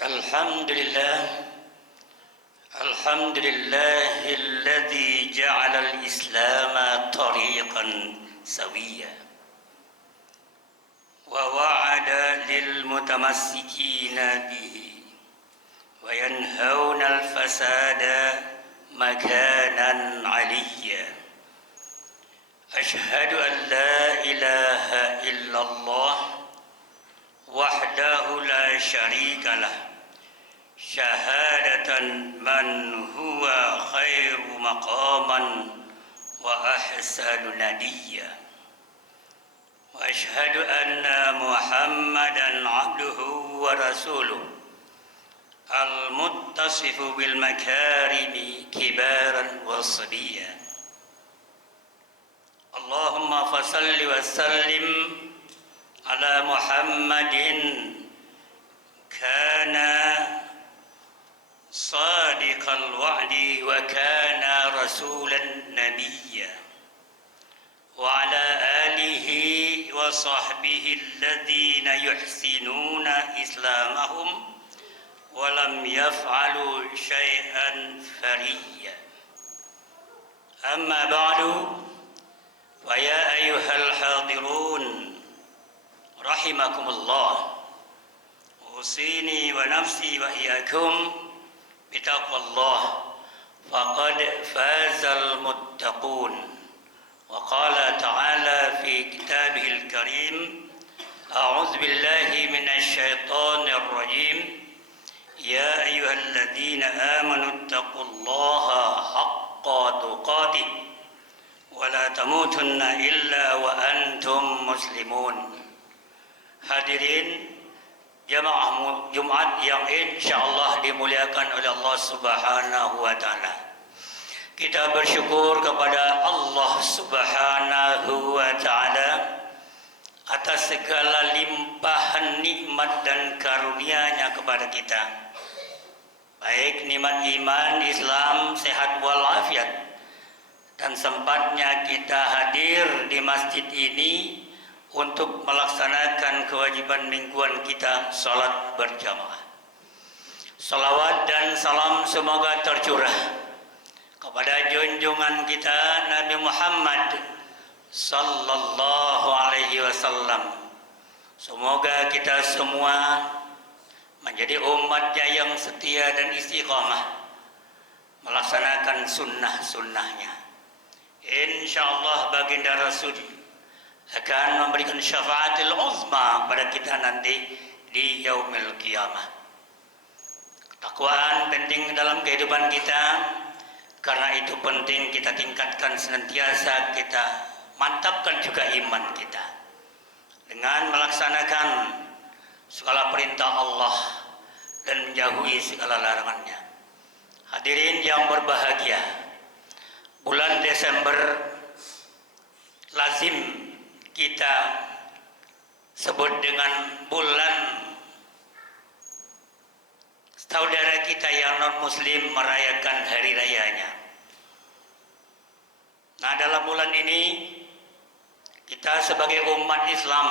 Alhamdulillah, alhamdulillahilladzi ja'alal Islam tariqan sawiyya wa wa'ada lil mutamassikina bihi wa yanhauna al fasada makanan 'aliyya. Ashhadu an la ilaha illallah wahdahu la syarika lah syahadatan man huwa khairu maqaman wa ahsanu nadiyya wa ashhadu anna Muhammadan abduhu wa rasuluh al-muttasifu bil makarimi kibaran wa sabiyya. Allahumma fasalli wa sallim ala Muhammadin kana sadiqal wa'di wa kana rasulan nabiyya wa ala alihi wa sahbihi alladhina yuhsinuna islamahum wa lam yaf'alu syai'an fariyya. Amma ba'du, fa ya ayyuhal hadirun rahimakumullah, usini wa nafsi wa iyyakum bitaqwallah faqad fazal muttaqun. Wa qala ta'ala fi kitabihil karim, a'udzu billahi minasy syaithanir rajim, ya ayyuhalladzina amanu taqullaha haqqa tuqatih wa la tamutunna illa wa antum muslimun. Hadirin jamaah Jumat yang insyaallah dimuliakan oleh Allah Subhanahu wa taala. Kita bersyukur kepada Allah Subhanahu wa taala atas segala limpahan nikmat dan karunia-Nya kepada kita. Baik nikmat iman, Islam, sehat walafiat, dan sempatnya kita hadir di masjid ini untuk melaksanakan kewajiban mingguan kita, salat berjamaah. Salawat dan salam semoga tercurah kepada junjungan kita Nabi Muhammad sallallahu alaihi wasallam. Semoga kita semua menjadi umatnya yang setia dan istiqamah melaksanakan sunnah-sunnahnya. Insyaallah baginda Rasul akan memberikan syafaatil uzma pada kita nanti di yaumil qiyamah. Takwaan penting dalam kehidupan kita, karena itu penting kita tingkatkan senantiasa, kita mantapkan juga iman kita dengan melaksanakan segala perintah Allah dan menjauhi segala larangannya. Hadirin yang berbahagia, bulan Desember lazim kita sebut dengan bulan saudara kita yang non-muslim merayakan hari rayanya. Nah, dalam bulan ini kita sebagai umat Islam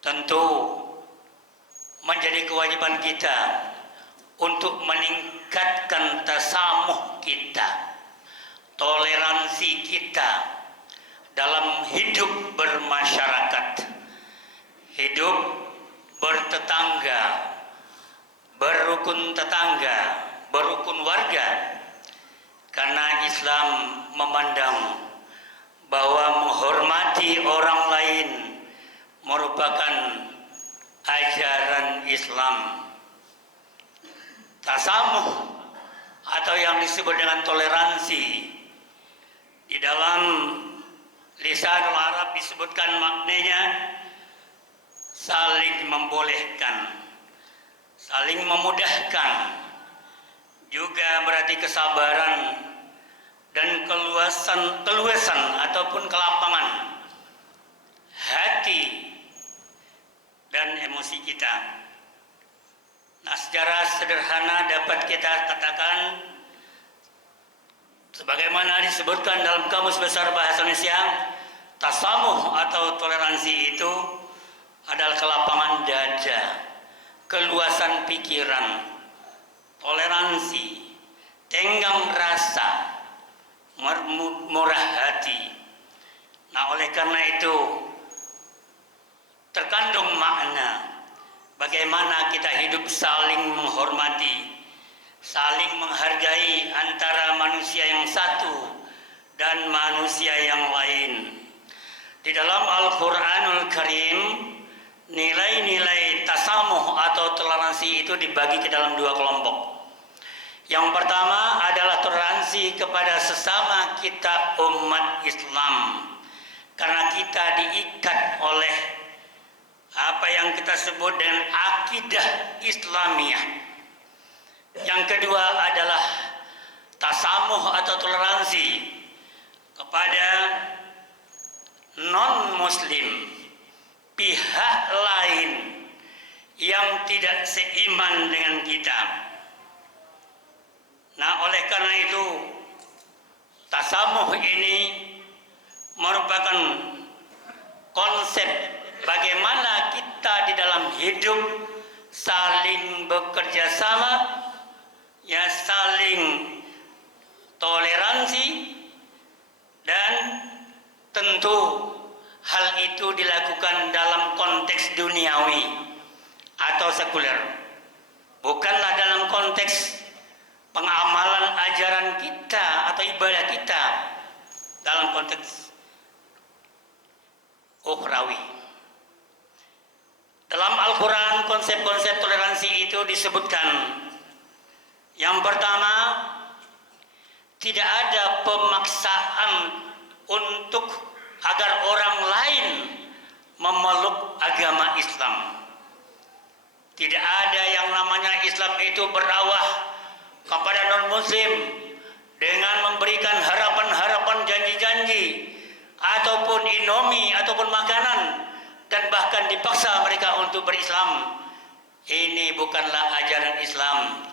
tentu menjadi kewajiban kita untuk meningkatkan tasamuh kita, toleransi kita dalam hidup bermasyarakat, hidup bertetangga, berukun tetangga, berukun warga. Karena Islam memandang bahwa menghormati orang lain merupakan ajaran Islam. Tasamuh atau yang disebut dengan toleransi di dalam lisanul Arab disebutkan maknanya saling membolehkan, saling memudahkan, juga berarti kesabaran dan keluasan ataupun kelapangan hati dan emosi kita. Nah, secara sederhana dapat kita katakan sebagaimana disebutkan dalam Kamus Besar Bahasa Indonesia, tasamuh atau toleransi itu adalah kelapangan dada, keluasan pikiran, toleransi, tenggang rasa, murah hati. Nah, oleh karena itu terkandung makna bagaimana kita hidup saling menghormati, saling menghargai antara manusia yang satu dan manusia yang lain. Di dalam Al-Quranul Karim, nilai-nilai tasamuh atau toleransi itu dibagi ke dalam dua kelompok. Yang pertama adalah toleransi kepada sesama kita umat Islam, karena kita diikat oleh apa yang kita sebut dengan akidah Islamiyah. Yang kedua adalah tasamuh atau toleransi kepada non-muslim, pihak lain yang tidak seiman dengan kita. Nah, oleh karena itu tasamuh ini merupakan konsep bagaimana kita di dalam hidup saling bekerja sama, ya, saling toleransi, dan tentu hal itu dilakukan dalam konteks duniawi atau sekuler, bukanlah dalam konteks pengamalan ajaran kita atau ibadah kita dalam konteks ukhrawi. Dalam Al-Quran konsep-konsep toleransi itu disebutkan. Yang pertama, tidak ada pemaksaan untuk agar orang lain memeluk agama Islam. Tidak ada yang namanya Islam itu berawah kepada non-muslim dengan memberikan harapan-harapan, janji-janji, ataupun indomie, ataupun makanan, dan bahkan dipaksa mereka untuk berislam. Ini bukanlah ajaran Islam.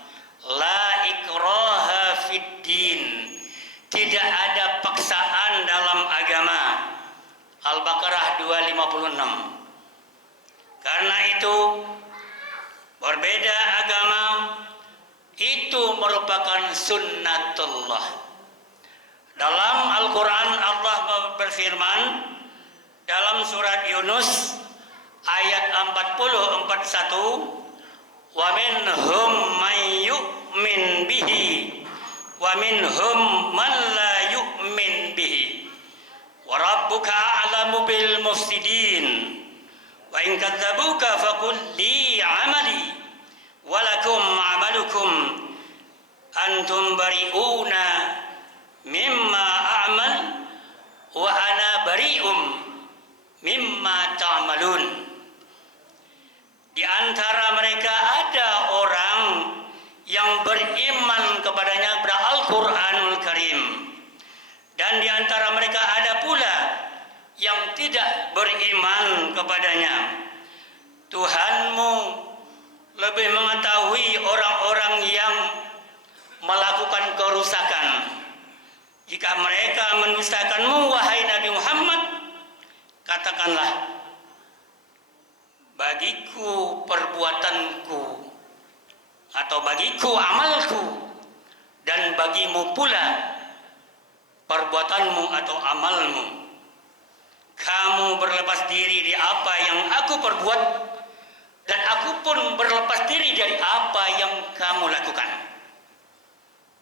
La ikraha fid din. Tidak ada paksaan dalam agama. Al-Baqarah 256. Karena itu berbeda agama itu merupakan sunnatullah. Dalam Al-Quran Allah berfirman dalam surat Yunus ayat 40:41, wa minhum man yu'min bihi wa minhum man la yu'min bihi wa rabbuka a'lamu bil mufsidin wa in kadzabuka faqul li 'amali wa lakum 'amalukum antum bari'una mimma a'mal wa ana bari'um mimma ta'malun. Di antara mereka ada orang yang beriman kepadanya kepada Al-Quranul Karim, dan di antara mereka ada pula yang tidak beriman kepadanya. Tuhanmu lebih mengetahui orang-orang yang melakukan kerusakan. Jika mereka mendustakanmu, wahai Nabi Muhammad, katakanlah, bagiku perbuatanku atau bagiku amalku, dan bagimu pula perbuatanmu atau amalmu. Kamu berlepas diri dari apa yang aku perbuat, dan aku pun berlepas diri dari apa yang kamu lakukan.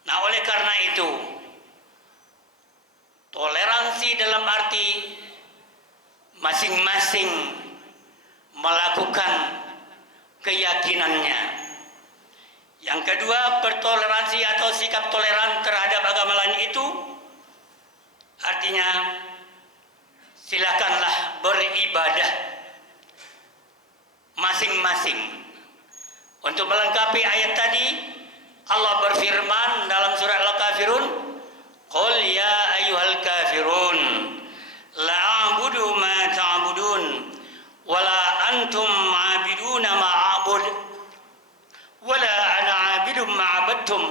Nah, oleh karena itu, toleransi dalam arti masing-masing melakukan keyakinannya. Yang kedua, bertoleransi atau sikap toleran terhadap agama lain itu artinya silakanlah beribadah masing-masing. Untuk melengkapi ayat tadi, Allah berfirman dalam surah Al-Kafirun, qul ya ayyuhal kafirun la a'budu ma ta'budun wala antum 'abiduna ma a'bud wala ana 'abidum ma 'abadtum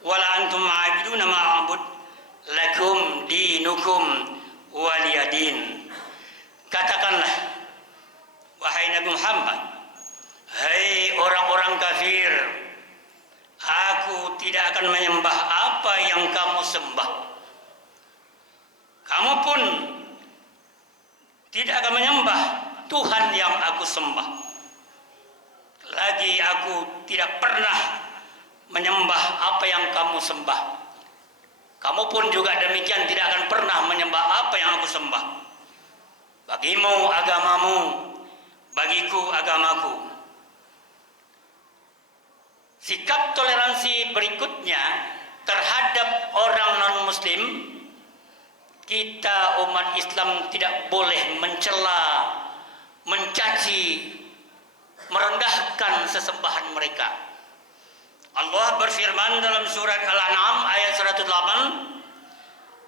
wala antum 'abiduna ma a'bud lakum dinukum waliyadin. Katakanlah, wahai Nabi Muhammad, Hai orang-orang kafir, aku tidak akan menyembah apa yang kamu sembah. Kamu pun tidak akan menyembah Tuhan yang aku sembah. Lagi aku tidak pernah menyembah apa yang kamu sembah. Kamu pun juga demikian tidak akan pernah menyembah apa yang aku sembah. Bagimu agamamu, bagiku agamaku. Sikap toleransi berikutnya terhadap orang non-muslim, kita umat Islam tidak boleh mencela, mencaci, merendahkan sesembahan mereka. Allah berfirman dalam surat Al-An'am ayat 108,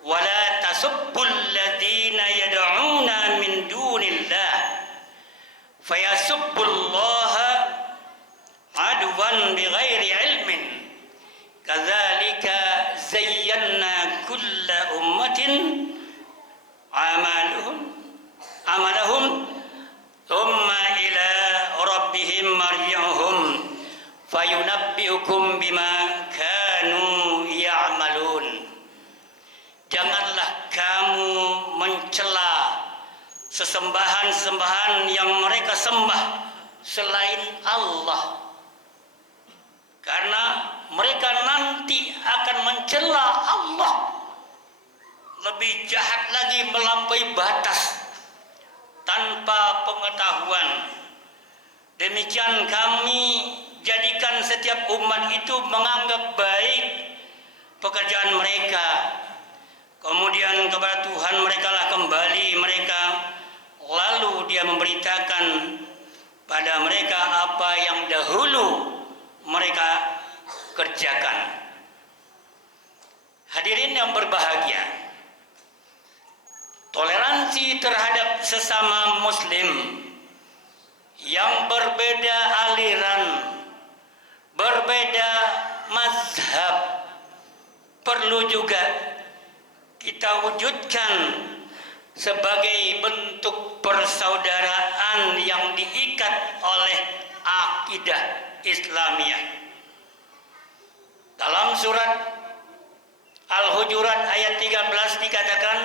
"Wala tasubbul ladzina yad'una min dunillah fayasubbullaha adwan bighairi ilmin kadzalika zayyana kulla ummatin amalahum thumma ila rabbihim marji'uhum fayunabbi'ukum bima kanu ya'malun." Janganlah kamu mencela sesembahan-sembahan yang mereka sembah selain Allah, karena mereka nanti akan mencela Allah. Lebih jahat lagi, melampaui batas tanpa pengetahuan. Demikian kami jadikan setiap umat itu menganggap baik pekerjaan mereka. Kemudian kepada Tuhan mereka lah kembali mereka. Lalu dia memberitakan pada mereka apa yang dahulu mereka kerjakan. Hadirin yang berbahagia, toleransi terhadap sesama muslim yang berbeda aliran, berbeda mazhab perlu juga kita wujudkan sebagai bentuk persaudaraan yang diikat oleh akidah Islamiyah. Dalam surat Al-Hujurat ayat 13 dikatakan,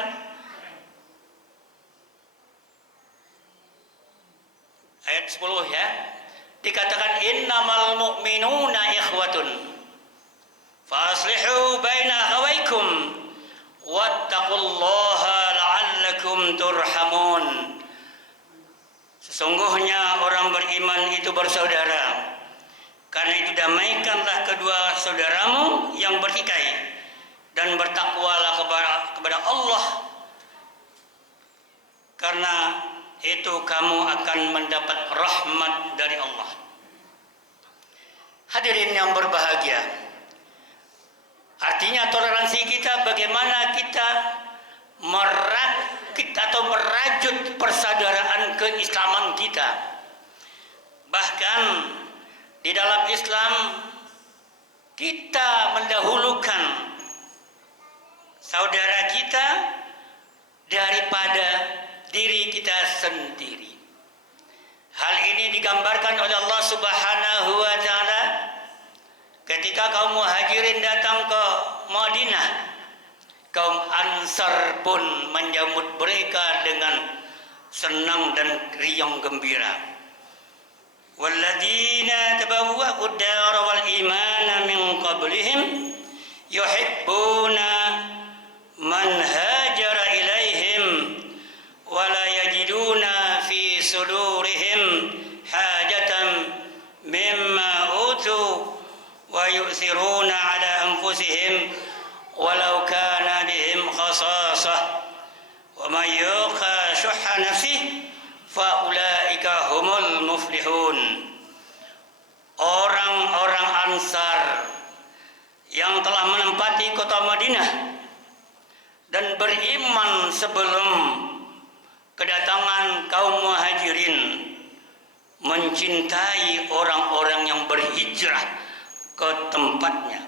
ayat 10 ya, dikatakan innamal mu'minuna ikhwatun faslihu baina akhawaykum wattaqullaha la'allakum turhamun. Sesungguhnya orang beriman itu bersaudara. Karena itu damaikanlah kedua saudaramu yang bertikai dan bertakwalah kepada Allah. Karena itu kamu akan mendapat rahmat dari Allah. Hadirin yang berbahagia, artinya toleransi kita bagaimana kita merakit atau merajut persaudaraan keislaman kita. Bahkan di dalam Islam kita mendahulukan saudara kita daripada diri kita sendiri. Hal ini digambarkan oleh Allah Subhanahu wa taala ketika kaum Muhajirin datang ke Madinah. Kaum Ansar pun menyambut mereka dengan senang dan riang gembira. Walladzina tabawwa'u ad-dara wal imana min qablihim yuhibbuna man hajara ilaihim wa la yajiduna fi sudurihim hajatan mimma utu wa yu'thiruna ala anfusihim walau kana bihim khasasah wa man yuqa shuhha nafsihi faulaika humul muflihun. Orang-orang Ansar yang telah menempati kota Madinah dan beriman sebelum kedatangan kaum Muhajirin mencintai orang-orang yang berhijrah ke tempatnya.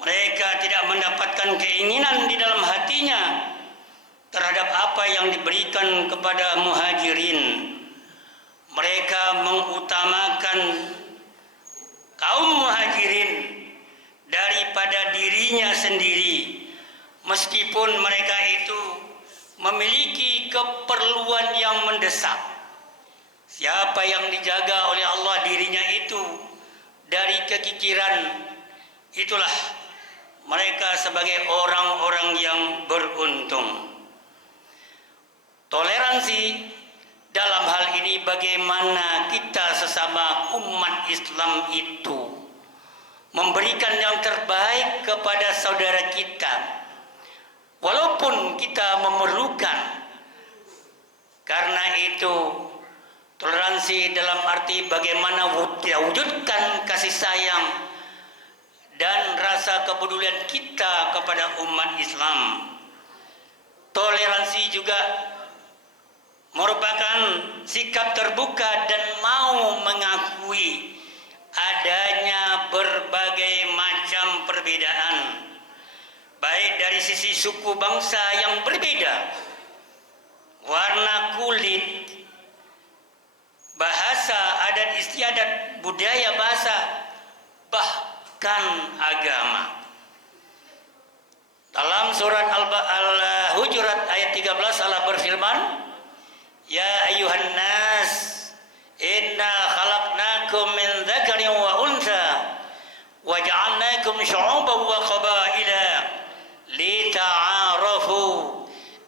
Mereka tidak mendapatkan keinginan di dalam hatinya terhadap apa yang diberikan kepada Muhajirin. mereka mengutamakan kaum muhajirin daripada dirinya sendiri, meskipun mereka itu memiliki keperluan yang mendesak. Siapa yang dijaga oleh Allah dirinya itu dari kekikiran, itulah mereka sebagai orang-orang yang beruntung. Toleransi dalam hal ini bagaimana kita sesama umat Islam itu memberikan yang terbaik kepada saudara kita, walaupun kita memerlukan. Karena itu toleransi dalam arti bagaimana wujudkan kasih sayang dan rasa kepedulian kita kepada umat Islam. Toleransi juga merupakan sikap terbuka dan mau mengakui adanya berbagai macam perbedaan, baik dari sisi suku bangsa yang berbeda, warna kulit, bahasa, adat istiadat, budaya bahasa, bahkan agama. Dalam surat Al-Hujurat ayat 13 Allah berfirman, Ya ayuhan nas, inna khalaqnakum min dzakarin wa untha wa ja'alnakum syu'uban wa qabaila lita'arafu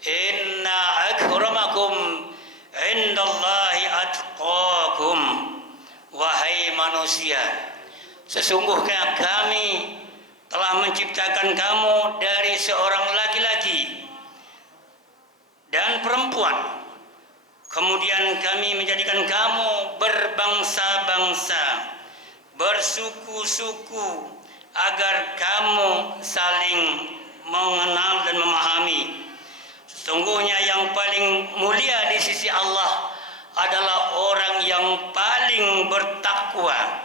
inna akramakum indallahi atqakum. Wahai manusia, sesungguhnya kami telah menciptakan kamu dari seorang laki-laki dan perempuan. Kemudian kami menjadikan kamu berbangsa-bangsa, bersuku-suku, agar kamu saling mengenal dan memahami. Sesungguhnya yang paling mulia di sisi Allah adalah orang yang paling bertakwa.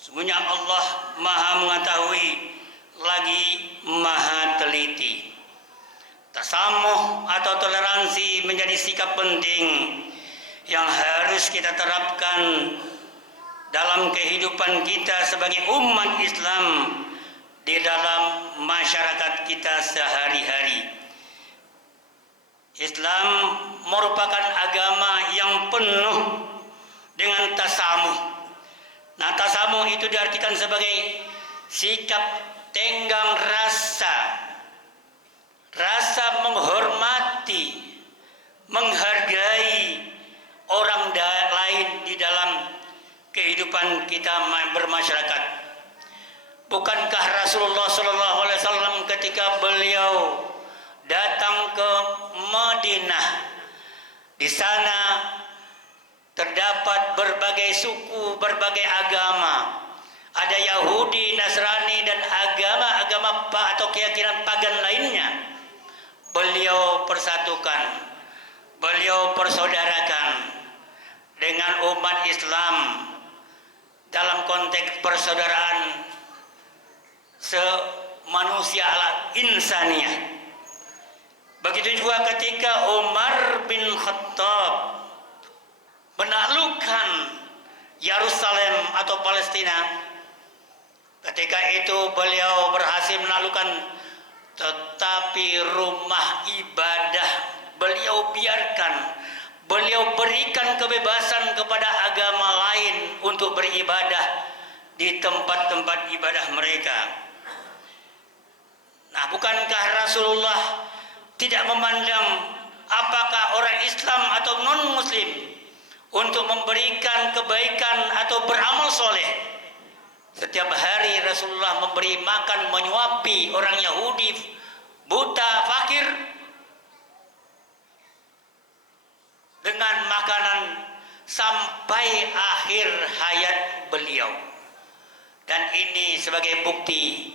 Sesungguhnya Allah Maha mengetahui lagi Maha teliti. Tasamuh atau toleransi menjadi sikap penting yang harus kita terapkan dalam kehidupan kita sebagai umat Islam di dalam masyarakat kita sehari-hari. Islam merupakan agama yang penuh dengan tasamuh. Nah, tasamuh itu diartikan sebagai sikap tenggang rasa, rasa menghormati, menghargai orang lain di dalam kehidupan kita bermasyarakat. Bukankah Rasulullah SAW ketika beliau datang ke Madinah, di sana terdapat berbagai suku, berbagai agama, ada Yahudi, Nasrani dan agama-agama atau keyakinan pagan lainnya. Beliau persatukan, beliau persaudarakan dengan umat Islam dalam konteks persaudaraan semanusia ala insaniyah. Begitu juga ketika Umar bin Khattab menaklukkan Yerusalem atau Palestina, ketika itu beliau berhasil menaklukkan, tetapi rumah ibadah beliau biarkan, beliau berikan kebebasan kepada agama lain untuk beribadah di tempat-tempat ibadah mereka. Nah, bukankah Rasulullah tidak memandang apakah orang Islam atau non-Muslim untuk memberikan kebaikan atau beramal soleh? Setiap hari Rasulullah memberi makan, menyuapi orang Yahudi buta, fakir dengan makanan sampai akhir hayat beliau. Dan ini sebagai bukti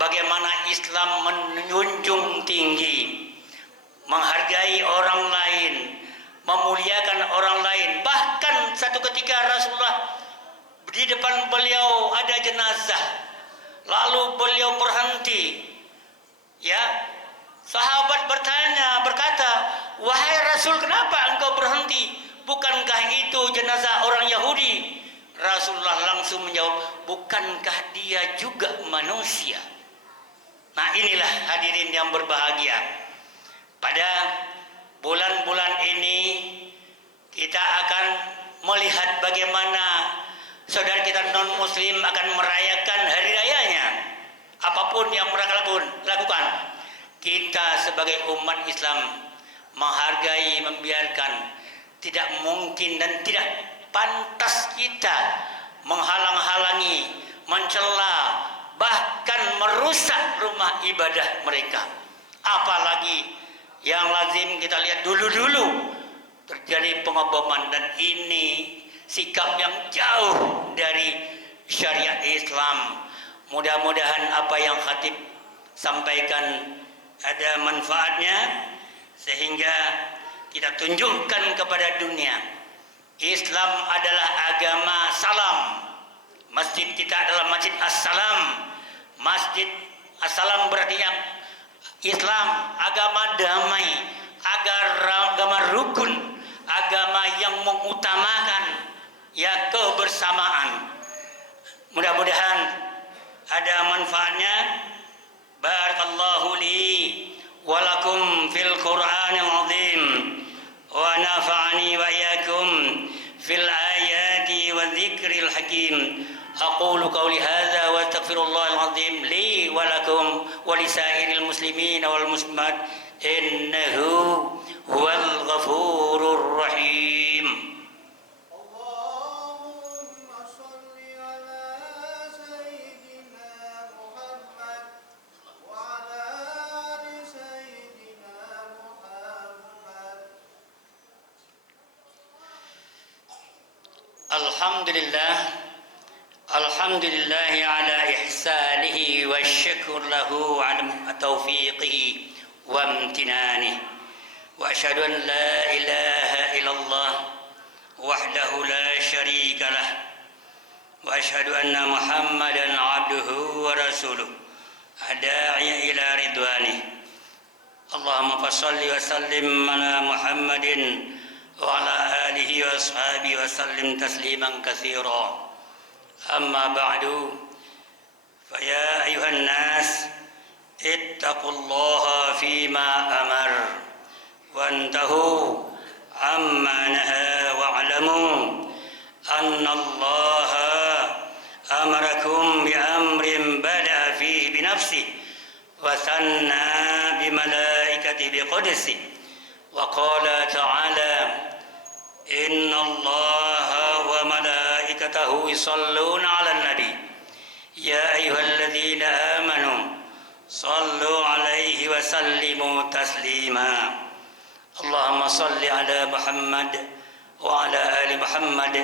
bagaimana Islam menjunjung tinggi, menghargai orang lain, memuliakan orang lain. Bahkan satu ketika Rasulullah di depan beliau ada jenazah, lalu beliau berhenti. Ya, sahabat berkata, wahai Rasul, kenapa engkau berhenti? bukankah itu jenazah orang Yahudi? Rasulullah langsung menjawab, bukankah dia juga manusia? Nah, inilah hadirin yang berbahagia. Pada bulan-bulan ini kita akan melihat bagaimana saudara kita non-muslim akan merayakan hari rayanya. Apapun yang mereka lakukan, kita sebagai umat Islam menghargai, membiarkan. Tidak mungkin dan tidak pantas kita menghalang-halangi, mencela, bahkan merusak rumah ibadah mereka. Apalagi yang lazim kita lihat dulu-dulu terjadi pengeboman, dan ini sikap yang jauh dari syariat Islam. Mudah-mudahan apa yang khatib sampaikan ada manfaatnya, sehingga kita tunjukkan kepada dunia Islam adalah agama salam. Masjid kita adalah Masjid As-Salam. Masjid As-Salam berarti Islam, agama damai, agama rukun, agama yang mengutamakan kebersamaan. Mudah-mudahan ada manfaatnya. Barakallahu li wa lakum fil Qur'anil azim wa nafa'ani wa iyyakum fil ayati wa dzikril hakim. Aqulu qawli hadza wa astaghfirullahal azim li wa lakum wa lisairil muslimin wal muslimat innahu huwal ghafurur rahim. Alhamdulillah ala ihsanihi wa syukur lahu ala taufiqihi wa amtinanihi wa asyhadu an la ilaha illallah wahdahu la syarika lah wa asyhadu anna Muhammadan abduhu wa rasuluh ada'i ila ridwanih. Allahumma fassalli wa sallim ala Muhammadin wa ala alihi wa ashabihi wa sallim tasliman katsira. أما بعد فيا أيها الناس اتقوا الله فيما أمر وانتهوا عما نهى واعلموا أن الله أمركم بأمر بدأ فيه بنفسه وثنى بملائكته بقدسه وقال تعالى إن الله وملائكته يصلون على النبي يا أيها الذين آمنوا صلوا عليه وسلموا تسليما. اللهم صل على محمد وعلى آل محمد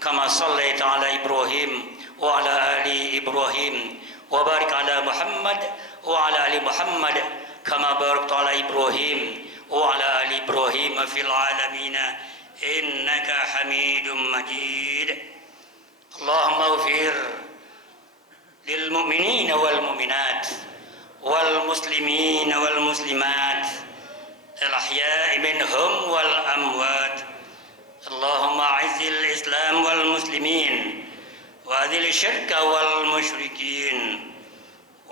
كما صليت على إبراهيم وعلى آل إبراهيم وبارك على محمد وعلى آل محمد كما باركت على إبراهيم وعلى آل إبراهيم في العالمين إنك حميد مجيد. اللهم اغفر للمؤمنين والمؤمنات والمسلمين والمسلمات الأحياء منهم والأموات. اللهم أعز الإسلام والمسلمين وأذل الشرك والمشركين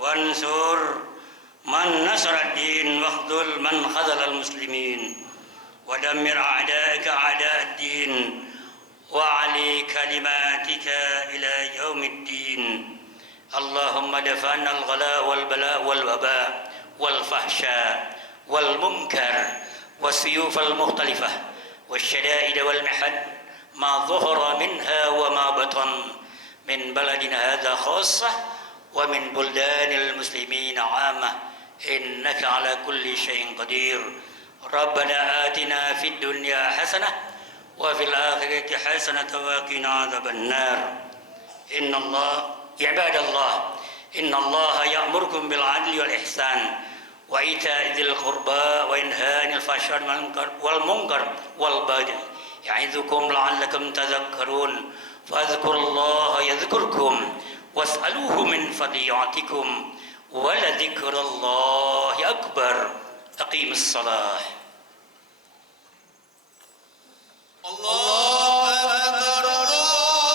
وانصر من نصر الدين واخذل من خذل المسلمين ودمر أعداءك أعداء الدين وعلي كلماتك إلى يوم الدين. اللهم دفعنا الغلاء والبلاء والوباء والفحشاء والمنكر والسيوف المختلفة والشدائد والمحن ما ظهر منها وما بطن من بلدنا هذا خاصة ومن بلدان المسلمين عامة إنك على كل شيء قدير. ربنا آتنا في الدنيا حسنة وفي الآخرة حسنة وقنا عذاب النار. عباد الله إن الله يأمركم بالعدل والإحسان وإيتاء ذي القربى وينهى عن الفحشاء والمنكر والبغي يعظكم لعلكم تذكرون. فاذكروا الله يذكركم واسألوه من فضيلتكم ولذكر الله أكبر. أقيم الصلاة.